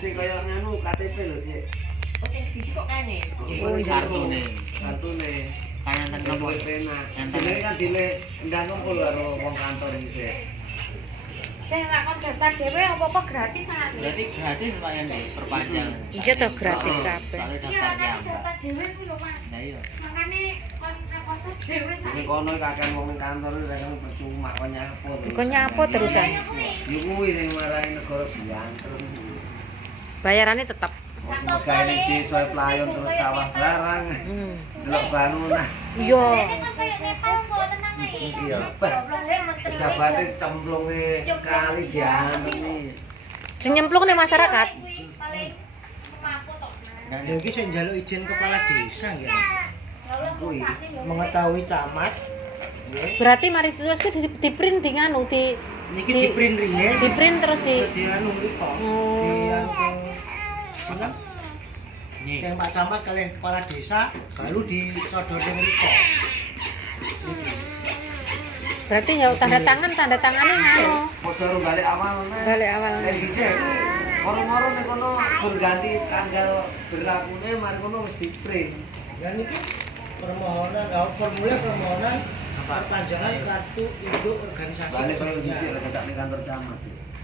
Sing kaya nganu KTP lho, Dik. Oh sing diji kok kene. Kartune. Kartune. Kan enten Nomor nomor penak. Jenenge kan dile ndak ngumpul karo wong kantor iki. Lah kon daftar dhewe apa-apa gratis kan? berarti gratis Pak ya nih perpanjang. Iya toh gratis kabeh. Soalnya Iya, daftar tapi jam. daftar dhewe kuwi lho Mas. Nah iya. Makane kon rekoso dhewe Ning sak. kono kakean wong ning kantor iki kan percuma kok nyapo. Kok nyapo terusan? Yo kuwi sing marahi negara bianter. Bayarannya tetap. Semoga ini desa pelayon terus sawah barang. Delok bangunan. Iya. Ini kan kayak Nepal kok tenang ae. Iya, pejabatnya cemplunge kali diantemi. Sing nyemplung nih masyarakat. Paling mampu tok. Ya iki sing njaluk izin kepala desa ya. Kuwi Mengetahui camat. Nggih. Berarti mari terus di print di nganu di Niki di print riyen. di print terus di Di anu mriko. Oh. Di anu sinten? Nih. Yang Pak Camat kali kepala desa baru disodorke mriko. berarti ya tanda tangannya nganu. padha karo balik awal nek. Balik awal. Nek dhisik moro-moro nek kono gur ganti tanggal berlakune mari kono wis di-print. Ya niki permohonan, formulir permohonan perpanjangan kartu induk organisasi. Balik kono resminya. dhisik lek tak ning kantor camat.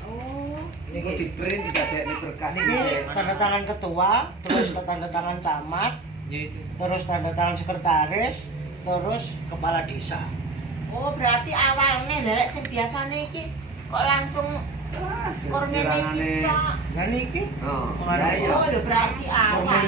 Oh. Niku di-print didadekne berkas Niki dhisik. tanda tangan ketua, terus tanda tangan camat, Ya itu. terus tanda tangan sekretaris, terus kepala desa. Oh, berarti awalnya lek sing biasane iki kok langsung Wah, sing kornene iki. pirangane. Pak. Ya niki Oh, Kemarin. ya iya. Oh, ya berarti awal.